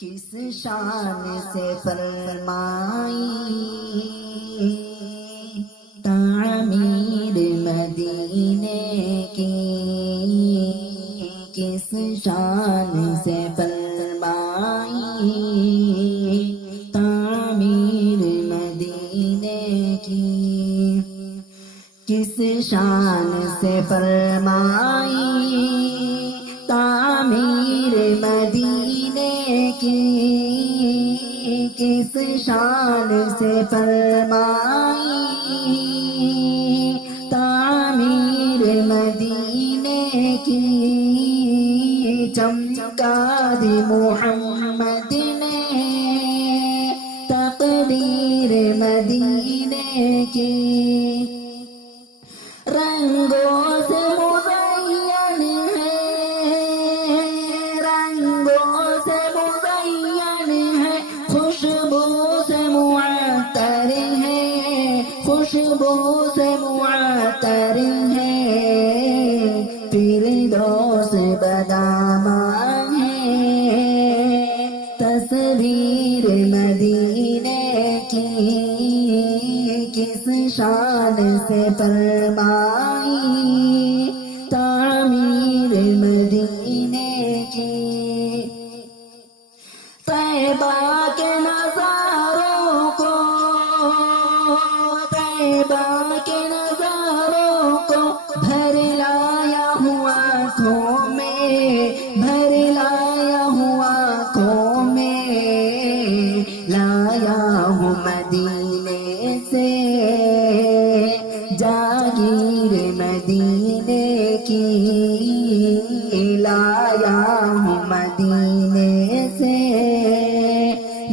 کس شان سے فرمائی تعمیر مدینے کی، کس شان سے فرمائی تعمیر مدینے کی، کس شان سے فرمائی تعمیر مدینے کی، کس شان سے فرمائی تعمیر مدینے کی، چمکا دی محمد نے تقدیر مدینے کی، رنگوں سے مزین ہے، رنگوں سے مزین ہے، خوشبو سے معطر ہے، خوشبو سے معطر ہے، فردوس بدامہ ہے، تصویر مدینے کی، کس شان سے فرمائی تعمیر مدینے کی، طیبہ کے نظاروں کو، طیبہ کے نظاروں کو بھر لایا ہوا آنکھوں میں، بھر لایا ہوا آنکھوں میں، لایا ہوں مدینے سے جاگیر مدینے کی، لایا ہوں مدینے سے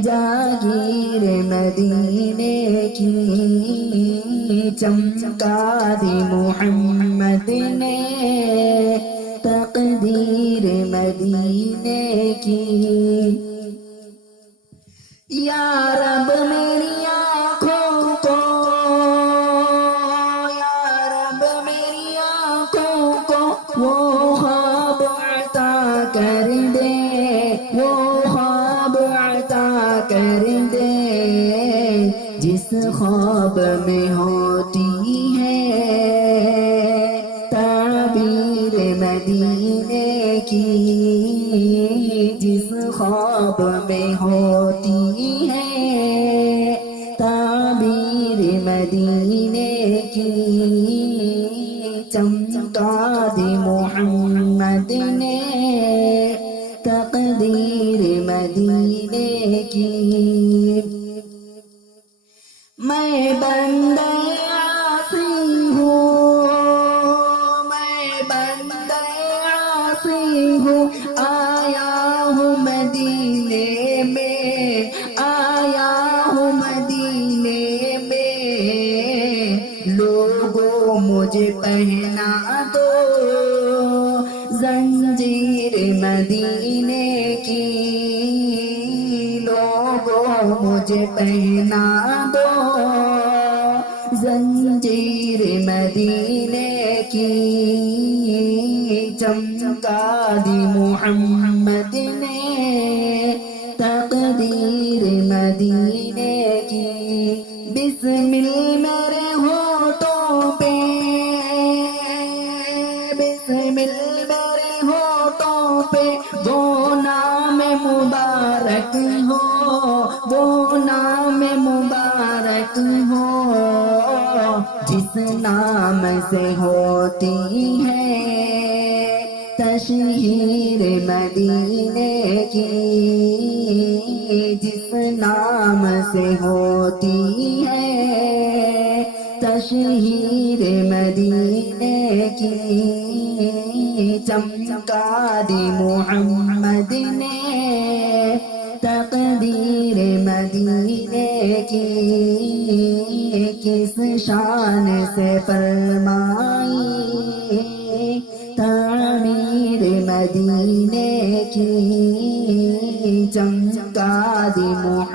جاگیر مدینے کی، چمکا دی محمد نے تقدیر مدینے کی، یا رب میری آنکھوں کو، یا رب میری آنکھوں کو وہ خواب عطا کر دے، وہ خواب عطا کر دے، جس خواب میں ہوتی ہے تعبیر مدینے کی، جس خواب میں ہوتی ہے تعبیر مدینے کی، چمکا دی محمد نے تقدیر مدینے کی، میں بندہ عاصی ہوں، میں بندہ عاصی ہوں، آیا ہوں مدینے میں، آیا ہوں مدینے میں، لوگوں مجھے پہنا دو زنجیر مدینے کی، لوگوں مجھے پہنا دو زنجیر مدینے کی، چمکا دی محمد نے تقدیر مدینے کی، بسمل میرے ہونٹوں پہ، بسمل میرے ہونٹوں پہ، وہ نام مبارک ہو، وہ نام مبارک ہو، جس نام سے ہوتی ہے تشہیر مدینے کی، جس نام سے ہوتی ہے تشہیر مدینے کی، چمکا دی محمد نے تقدیر مدینے کی، کس شان سے فرمائی تعمیر مدینے کی، چمکا دی محمد